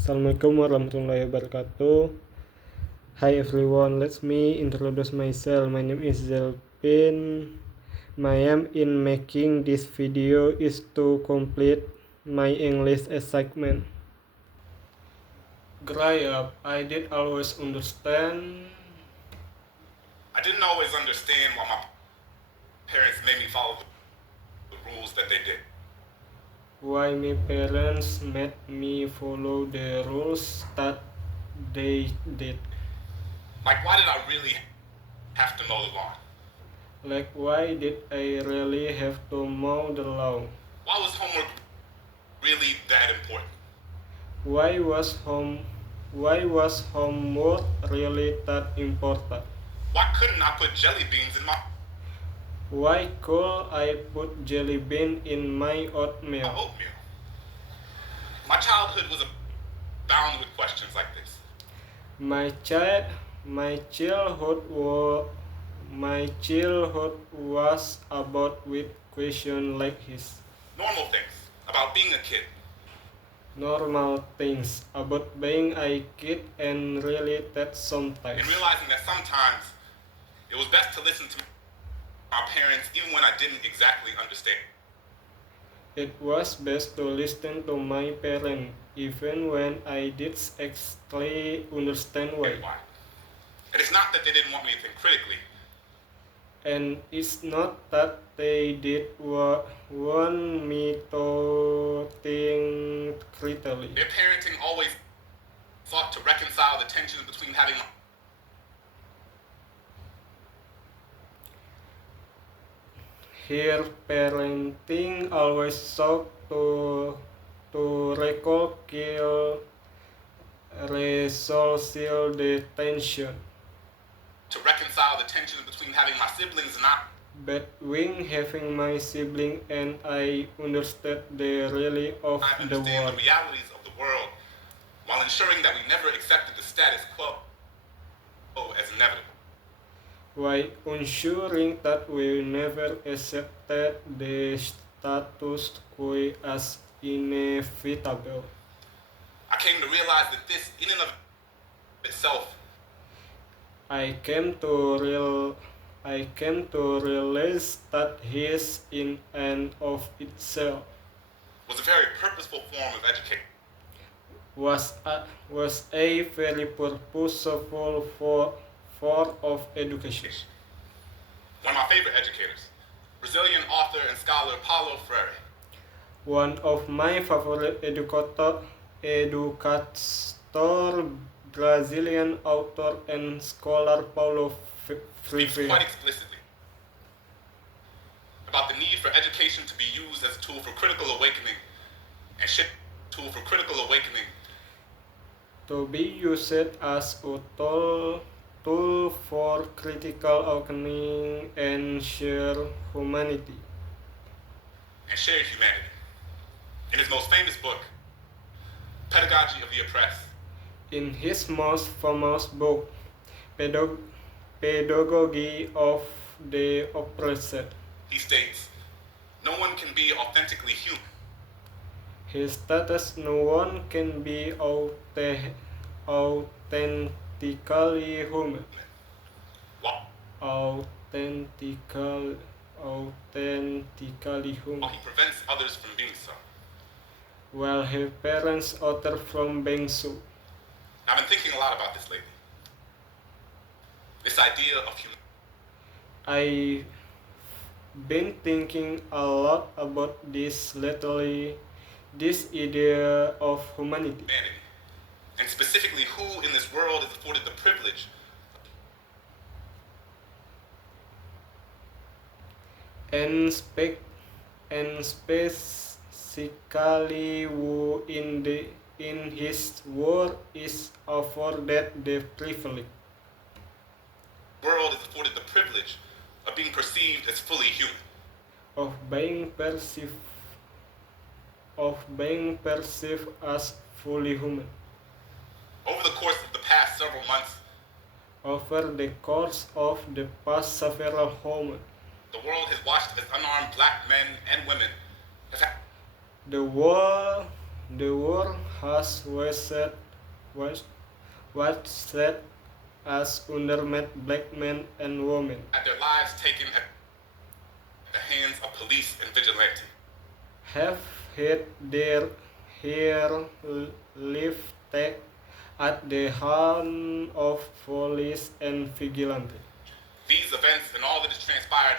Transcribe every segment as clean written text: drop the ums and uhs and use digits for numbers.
Assalamualaikum warahmatullahi wabarakatuh. Hi everyone, let me introduce myself. My name is Zelpin. My aim in making this video is to complete my English assignment. Growing up, I did always understand. I didn't always understand why my parents made me follow the rules that they did. Why my parents made me follow the rules that they did. Like, why did I really have to mow the lawn? Like, why did I really have to mow the lawn? Why was homework really that important? Why was homework really that important? Why couldn't I put jelly beans in my Why could I put jelly bean in my oatmeal? oatmeal? My childhood was bound with questions like this. My childhood was about with questions like his. Normal things about being a kid. Normal things about being a kid and really that sometimes. And realizing that sometimes it was best to listen to my parents even when I didn't exactly understand. It was best to listen to my parents even when I did exactly understand why. And it's not that they didn't want me to think critically. And it's not that they did want me to think critically. Their parenting always sought to reconcile the tensions between having Her parenting always sought to reconcile the tension. To reconcile the tensions between having my siblings and I. Between having my sibling and I understood the reality of I the understand world. the realities of the world while ensuring that we never accepted the status quo as inevitable. While ensuring that we never accepted the status quo as inevitable. I came to realize that this, in and of itself, I came to realize that his in and of itself was a very purposeful form of education. Was a very purposeful form of education. One of my favorite educators, Brazilian author and scholar Paulo Freire. One of my favorite educator Brazilian author and scholar Paulo Speaks Freire quite explicitly about the need for education to be used as a tool for critical awakening and to be used as a tool for critical awakening and shared humanity. In his most famous book, Pedagogy of the Oppressed. In his most famous book, Pedagogy of the Oppressed, he states, "No one can be authentically human." His status, no one can be authentically human. Authentically human. While he prevents others from being so. While he prevents others from being so. I've been thinking a lot about this lately. This idea of humanity. I've been thinking a lot about this lately. This idea of humanity. And specifically who in this world is afforded the privilege and specifically who in his world is afforded the privilege. World is afforded the privilege of being perceived as fully human. Of being perceived as fully human. Over the course of the past several months. Over the course of the past several months. The world has watched as unarmed black men and women The world The world has wasted us undermanned black men and women. Had their lives taken at the hands of police and vigilante. Have had their hair lifted at the hand of police and vigilante. These events and all that has transpired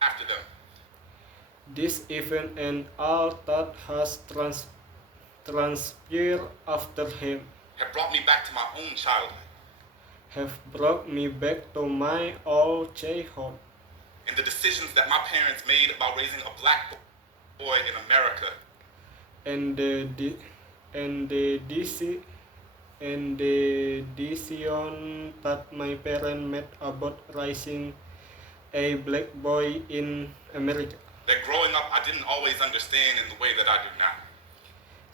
after them This event and all that has transpired after him have brought me back to my own childhood have brought me back to my old childhood and the decisions that my parents made about raising a black boy in America and the decision that my parents made about raising a black boy in America. that growing up I didn't always understand in the way that I do now.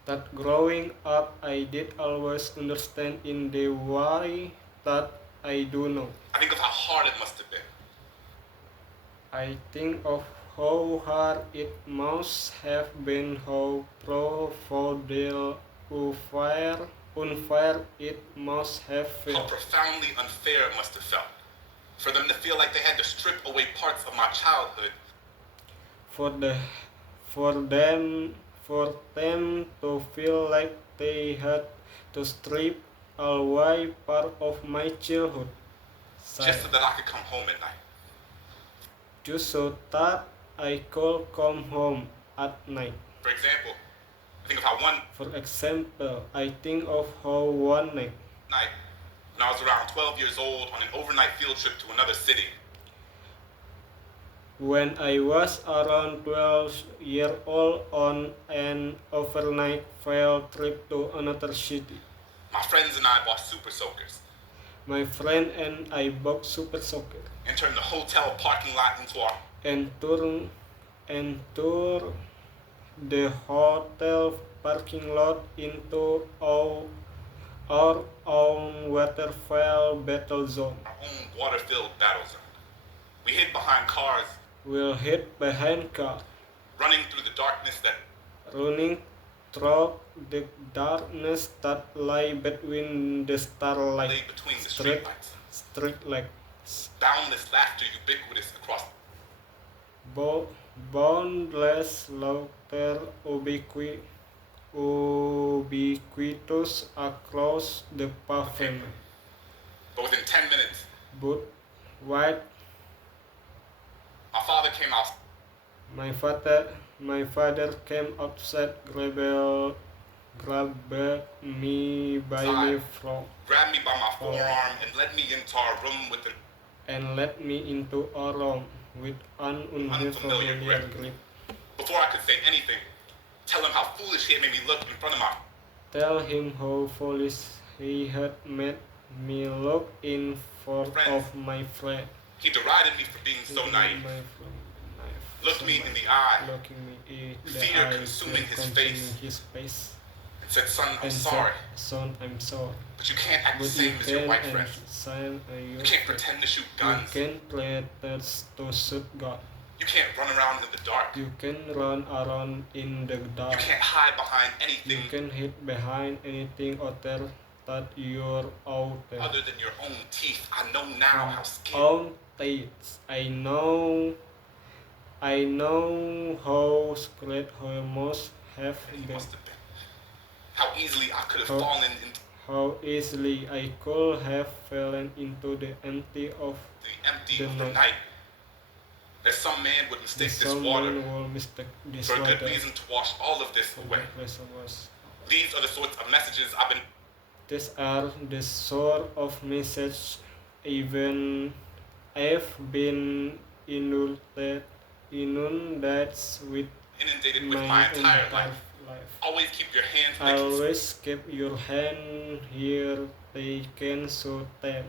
That growing up I did always understand in the way that I do now. I think of how hard it must have been. I think of how hard it must have been, how profoundly unfair it must have How felt. profoundly unfair it must have felt for them to feel like they had to strip away parts of my childhood For them to feel like they had to strip away part of my childhood, just so that I could come home at night. just so that I could come home at night. For example, I think of how one For example, I think of how one night night when I was around 12 years old on an overnight field trip to another city, when I was around 12 years old on an overnight field trip to another city. my friends and I bought super soakers My friend and I bought super soccer and turned the hotel parking lot into our and tour the hotel parking lot into our own waterfowl battle zone. own water-filled battle zone. We hid behind cars, We'll hid behind car, running through the darkness that running through the darkness that lay between the lay starlight between the street streetlights. Boundless laughter ubiquitous across boundless laughter ubiquitous across the pavement. But within 10 minutes, But white, my father came out my father came outside, grabbed me by the throat, grabbed me by my forearm and led me into our room with an and led me into a room with an unfamiliar grip. before I could say anything, tell him how foolish he had made me look in front of my Tell him how foolish he had made me look in front of my friend. He derided me for being so naive, looked me in the eye, looking me in the fear eye, consuming his consuming face. his face, and said, son, I'm and sorry, said, "Son, I'm sorry, but you can't act the but you same as your can white friend. You can't pretend to shoot guns. can pretend to shoot gun. You can't run around in the dark. You can run around in the You dark. can't hide behind You anything can hide behind anything other that you're out there. other than your own teeth. I know now how scared Own teeth. I know how scared I must have he been. must have been. How easily I could have How- fallen into How easily I could have fallen into the empty of the empty The of the night. night. That some man would the mistake this someone water will mistake this for a good water reason to wash all of this for away. the reservoirs. These are the sorts of messages I've been These are the sort of message even I've been inundated with inundated with my entire life. Always keep your hands where they can Always keep your hand here they can shoot them.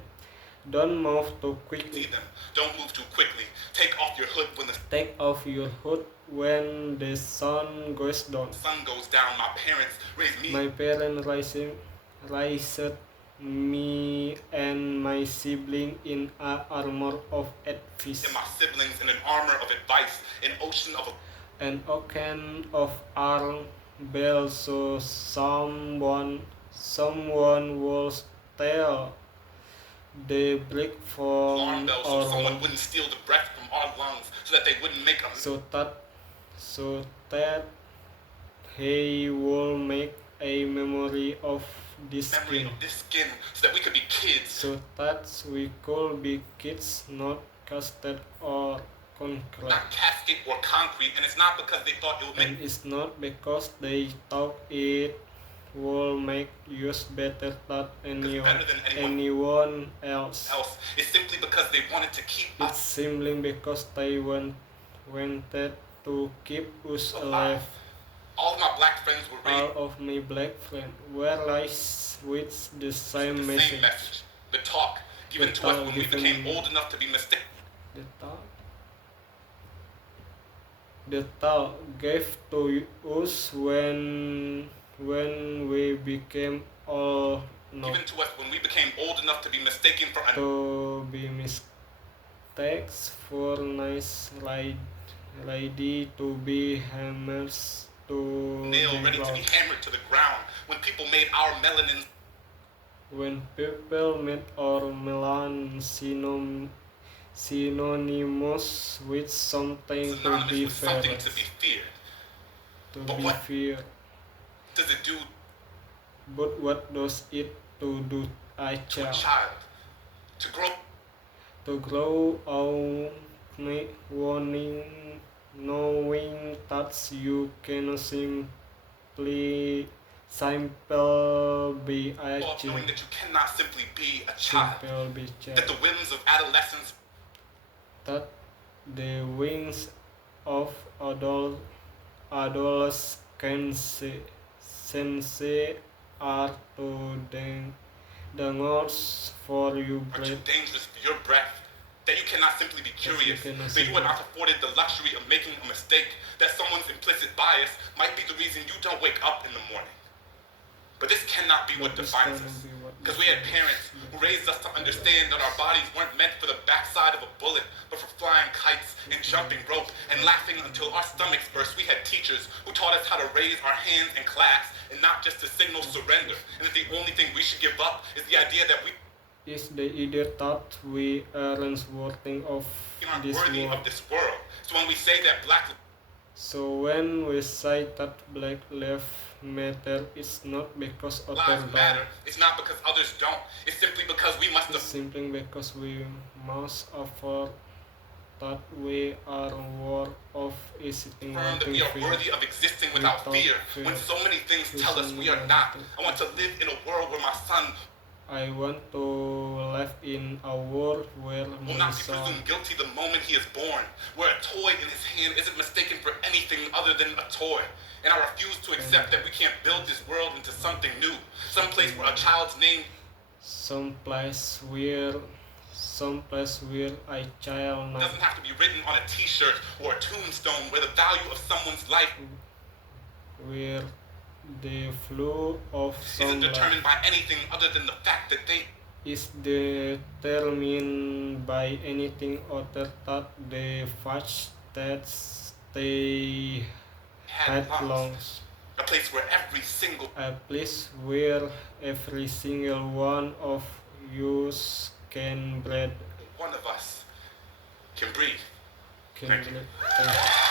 Don't move too see quickly. them. Don't move too quickly. Take off your hood when the Take off your hood when the sun goes down. sun goes down. My parents raised me My parents raised me and my sibling in a armor of advice, and my siblings in an armor of advice, an ocean of an ocean of arm bell so someone will steal the brick Alarm from bells so our someone home, wouldn't steal the breath from our lungs, so that they wouldn't make a so that he will make a memory of this memory skin, of this skin, so that we could be kids. so that we could be kids, not casted or concrete. Not casket or concrete, and it's not because they thought it would And make it's not because they thought it will make us better than better than anyone else. else. It's simply because they wanted to keep It's us simply because they wanted to keep us alive. All of my black friends were raised All of my black friends were raised with the with same the message. same message. The talk given The to us talk when we given- became old enough to be mistaken. The talk gave to us when we became old enough Given to us when we became old enough to be mistaken for a to be mistakes for nice lady to be hammers to nail the ready to be ground. hammered to the ground. When people made our melanin When people met our melan synonymous with something to synonymous be with something feared. to be feared. To But be what- feared. Does it do But what does it to do a to a child? child? To grow To grow old knowing that you can simply be a up knowing child. that you cannot simply be a child. Simple be That child. the whims of adolescence That the wings of adolescence are to dangers for you are too breath. dangerous for your breath. That you cannot simply be curious. cannot That you simply- are not afforded the luxury of making a mistake. That someone's implicit bias might be the reason you don't wake up in the morning. But this cannot be what But this defines cannot us. be what Because we had parents who raised us to understand that our bodies weren't meant for the backside of a bullet, but for flying kites and jumping rope and laughing until our stomachs burst. We had teachers who taught us how to raise our hands in class and not just to signal surrender. And that the only thing we should give up is the idea that we Is the either thought we aren't worthy of aren't this worthy world. of this world. So when we say that black So when we say that Black Lives Matter, it's not because others lives don't. matter, it's not because others don't. It's simply because we must It's simply because we must afford that we are worth of existing affirm that we are worthy of existing without fear. When so many things tell us we are not. I want to live in a world where my son I want to live in a world where will my not be son presumed guilty the moment he is born, where a toy in his hand isn't mistaken for anything other than a toy. And I refuse to accept that we can't build this world into something new, some place where a child's name someplace where a child not doesn't have to be written on a t-shirt or a tombstone, where the value of someone's life where the flow of isn't sunlight determined by anything other than the fact that they is determined by anything other than the fact that they had had lungs. lungs. A place where every single A place where every single one of us can breathe. one of us can breathe. Can Thank you. breathe. Thank you.